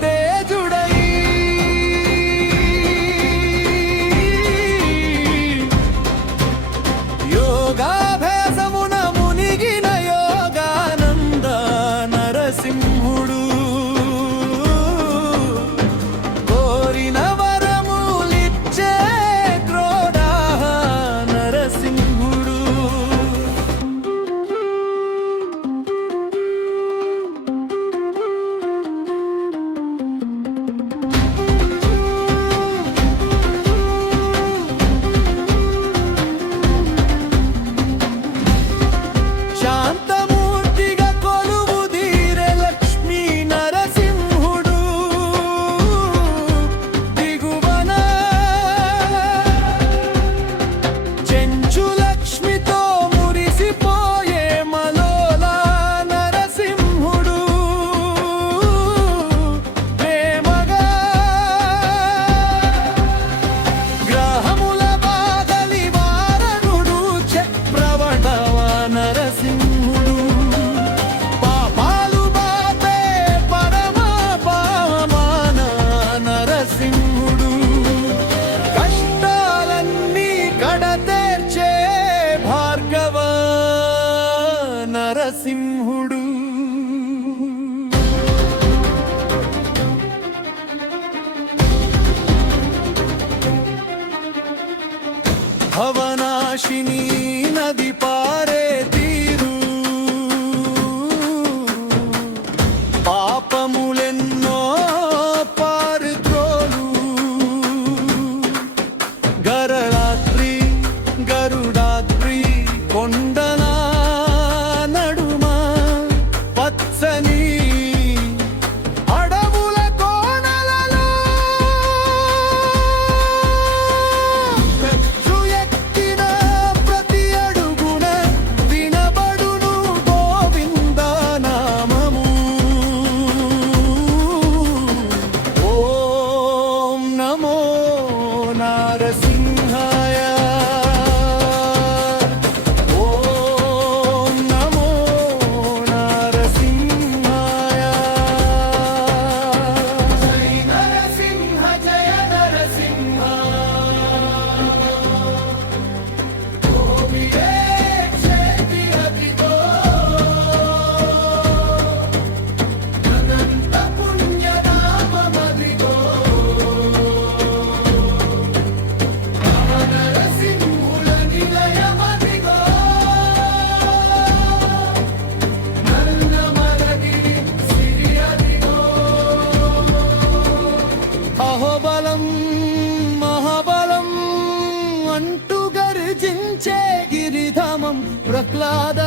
తేజుడై యోగాభ్యాసమున మునిగిన యోగానంద నరసింహుడు కోరిన వరములిచ్చే క్రోడాహ నరసింహుడు శాంతమూర్తిగా కొలువుదీరె లక్ష్మీ నరసింహుడు దిగువన చెంచు లక్ష్మితో మురిసిపోయే మలోల నరసింహుడు ప్రేమగా గ్రహముల బాధలి వారనుడు చక్రవటవ నరసింహుడు పాపాలు బాపే పరమ పావమాన నరసింహుడు కష్టాలన్నీ కడతేర్చే భార్గవ నరసింహుడు భవనాశిని నది పారే తీరు పాపములెన్నో పారుత్రోలు గరళాద్రి గరుడాద్రి కొండల నడుమ పచ్చని అడవుల కోనలలో పెచ్చు ఎక్కిన ప్రతి అడుగున వినబడును గోవింద నామము ఓం నమో నారసింహాయ ఓం నమో నారసింహాయ జై నరసింహ జయ నరసింహ గోపియే క్షేత్రి అతితో అనంత పుణ్యనామమదితో నరసింహుల నిలయమదిగో నల్లమలగిరి సిరి అదిగో అహోబలం మహాబలం అంటూ గర్జించే గిరిధామం ప్రహ్లాద